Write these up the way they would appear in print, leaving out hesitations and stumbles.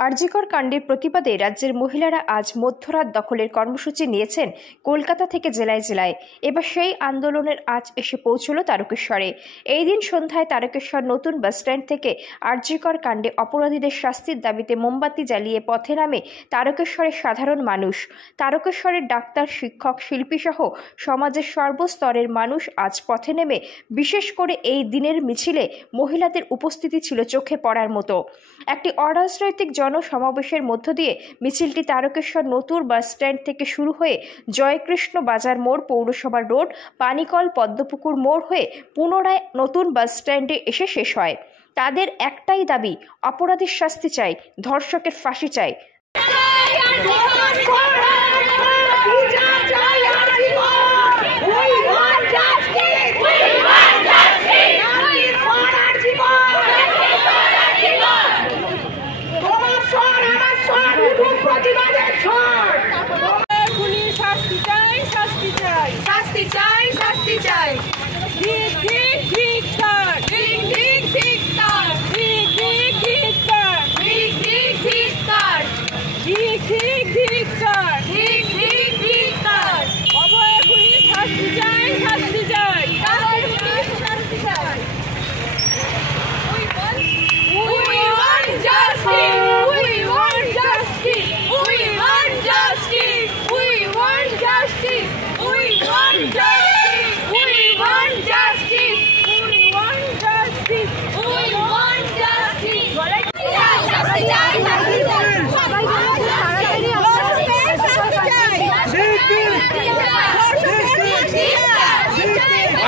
আরজিকর কাণ্ডের প্রতিবাদে রাজ্যের মহিলারা আজ মধ্যরাত দখলের কর্মসূচি নিয়েছেন কলকাতা থেকে জেলায় জেলায়। এবার সেই আন্দোলনের আজ এসে পৌঁছল তারকেশ্বরে। এই দিন সন্ধ্যায় তারকেশ্বর নতুন বাসস্ট্যান্ড থেকে আরজিকর কাণ্ডে অপরাধীদের শাস্তির দাবিতে মোমবাতি জ্বালিয়ে পথে নামে তারকেশ্বরের সাধারণ মানুষ। তারকেশ্বরের ডাক্তার, শিক্ষক, শিল্পী সহ সমাজের সর্বস্তরের মানুষ আজ পথে নেমে বিশেষ করে এই দিনের মিছিলে মহিলাদের উপস্থিতি ছিল চোখে পড়ার মতো। একটি অরাজনৈতিক জনসমাবেশের মধ্য দিয়ে মিছিলটি তারকেশ্বর নতুন বাসস্ট্যান্ড থেকে শুরু হয়ে জয়কৃষ্ণ বাজার মোড়, পৌরসভা রোড, পানিকল, পদ্মপুকুর মোড় হয়ে পুনরায় নতুন বাসস্ট্যান্ডে এসে শেষ হয়। তাদের একটাই দাবি, অপরাধীর শাস্তি চাই, ধর্ষকের ফাঁসি চাই।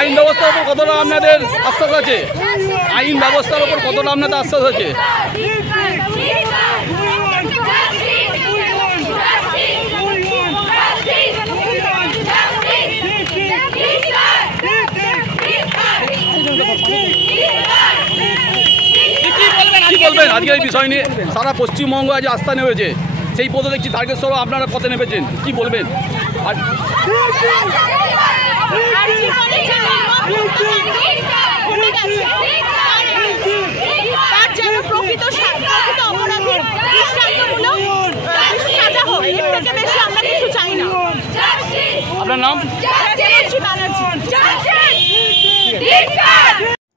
আইন ব্যবস্থার উপর কতটা আপনাদের আস্থা আছে? আইন ব্যবস্থার উপর কতটা আপনাদের আস্থা আছে? কি বলবেন আজকে এই বিষয় নিয়ে? সারা পশ্চিমবঙ্গ আজ আস্থা নেমেছে, সেই পথে দেখছি তারকেশ্বরও আপনারা পথে নেমেছেন, কি বলবেন? আর আপনার নাম?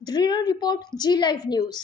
দৃঢ় রিপোর্ট, জি লাইভ নিউজ।